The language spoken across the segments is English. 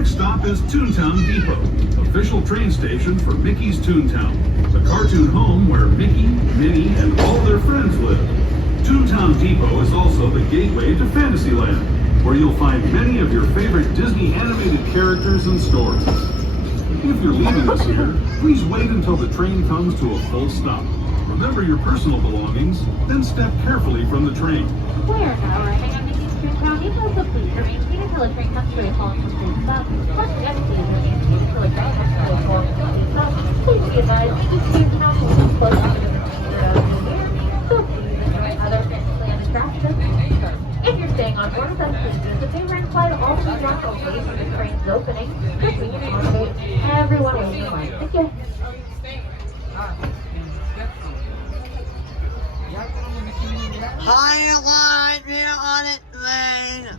next stop is Toontown Depot, official train station for Mickey's Toontown, the cartoon home where Mickey, Minnie, and all their friends live. Toontown Depot is also the gateway to Fantasyland, where you'll find many of your favorite Disney animated characters and stories. If you're leaving us here, please wait until the train comes to a full stop. Remember your personal belongings, then step carefully from the train. We are now arriving at Mickey's Toontown Depot, so please remain seated until the train comes to a full and complete stop. Once again, please remain seated until the train comes to a full and complete stop. Please be advised, Mickey's Toontown will be closed for the remainder of the year, so please enjoy other Fantasyland attractions. If you're staying on board with us, please use the paper and slide all the natural days for the train's opening, so we can accommodate everyone waiting in line. Thank you. Hi everyone, we're on a train.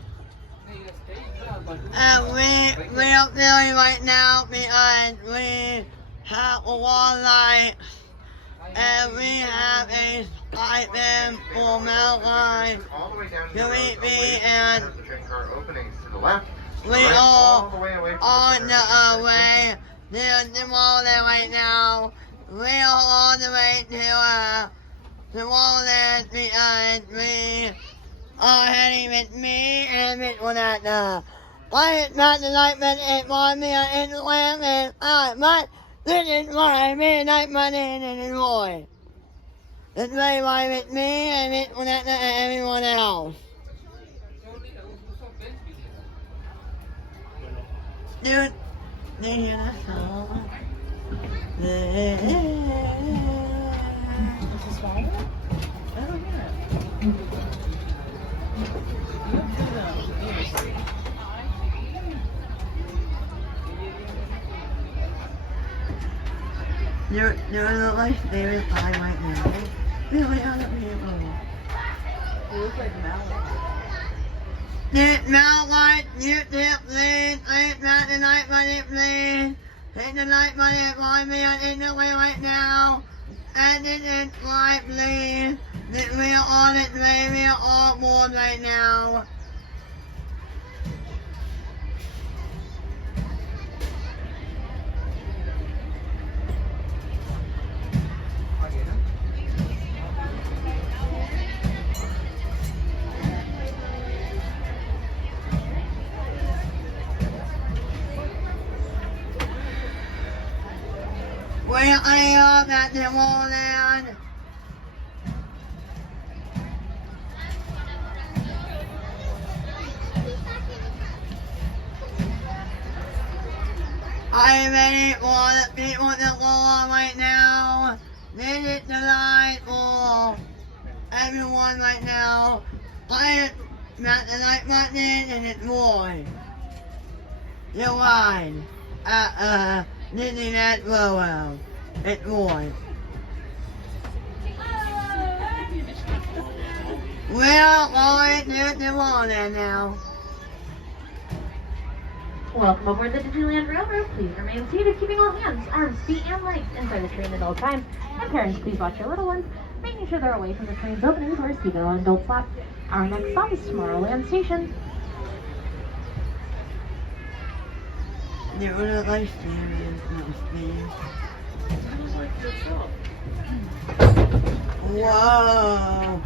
And we are feeling right now because we have a long light. And we have a stipend for Matterhorn to meet me, and we are on the way to Tomorrowland right now. We are on the way to Tomorrowland because we are heading with me and with Wanata. Why is not the night but it was me in the land and I might this is why midnight money and Roy. That's why with me and with Wanata and everyone else. Dude, did you hear that song? You look like David Pye right now. Really, I don't know. You look like Mallory. Get Mallory, you dip, please. Take back the night money, please. Take the night money for me in the way right now. And it is right, please. That we are on it, baby. We are all board right now. We are at Tomorrowland. Are you ready for the people to go on right now? This is the line for everyone right now. I not the night button and it's Roy. Your line at Disneyland Monorail. It's Roy. We're going to Tomorrowland now. Welcome aboard the Disneyland Railroad. Please remain seated, keeping all hands, arms, feet, and legs inside the train at all times. And parents, please watch your little ones, making sure they're away from the train's opening doors, keep it on adult flap. Our next stop is Tomorrowland Station. There was a life Whoa!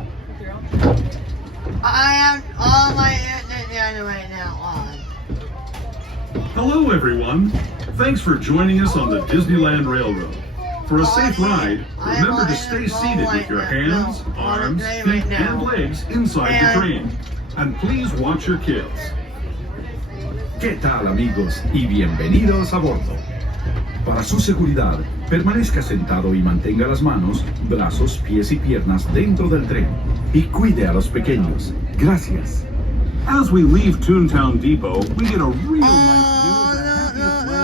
I have all my internet right now on. Hello everyone! Thanks for joining us on the Disneyland Railroad. For a safe ride, remember to stay seated with your hands, arms, feet, and legs inside the train. And please watch your kids. ¿Qué tal amigos y bienvenidos a bordo? Para su seguridad, permanezca sentado y mantenga las manos, brazos, pies y piernas dentro del tren. Y cuide a los pequeños. Gracias. As we leave Toontown Depot, we get a real nice view of the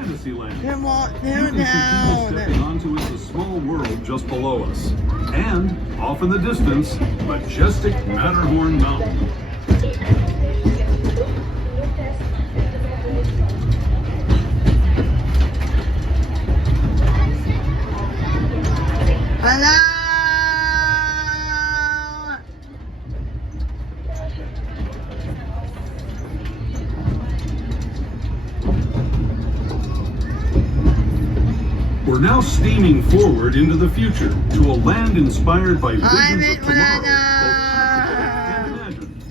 happiest land of them all, Fantasyland. You can see people stepping onto is the small world just below us. And, off in the distance, majestic Matterhorn Mountain. Hello! We're now steaming forward into the future to a land inspired by visions of tomorrow, both possible and imagined.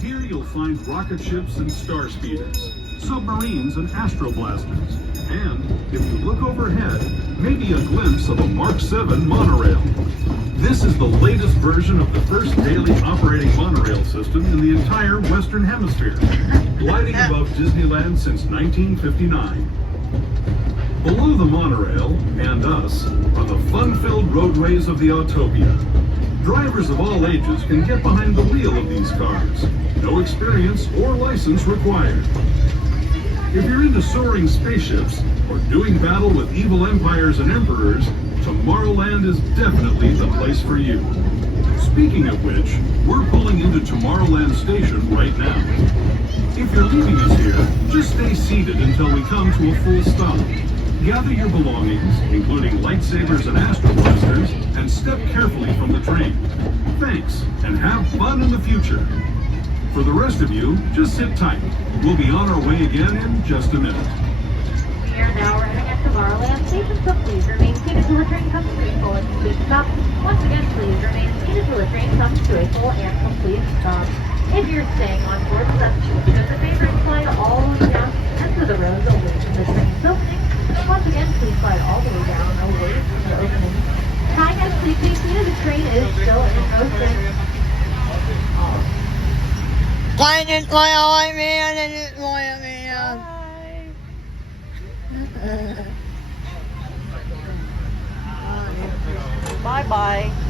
Here you'll find rocket ships and star speeders, submarines and astroblasters, and, if you look overhead, maybe a glimpse of a Mark 7 monorail. This is the latest version of the first daily operating monorail system in the entire Western Hemisphere, gliding above Disneyland since 1959. Below the monorail, and us, are the fun-filled roadways of the Autopia. Drivers of all ages can get behind the wheel of these cars. No experience or license required. If you're into soaring spaceships or doing battle with evil empires and emperors, Tomorrowland is definitely the place for you. Speaking of which, we're pulling into Tomorrowland Station right now. If you're leaving us here, just stay seated until we come to a full stop. Gather your belongings, including lightsabers and astroblasters, and step carefully from the train. Thanks, and have fun in the future. For the rest of you, just sit tight. We'll be on our way again in just a minute. We are now arriving at Tomorrowland Station, so please remain seated till the train comes to a full and complete stop. Once again, please remain seated till the train comes to a full and complete stop. If you're staying on board, that's because the favorite slide all the way down and through the rows away from the train's opening. Once again, please slide all the way down away from the opening. Hi guys, please be seated. The train is still in motion. Klein mooie weer, dit is mooie weer. Bye bye.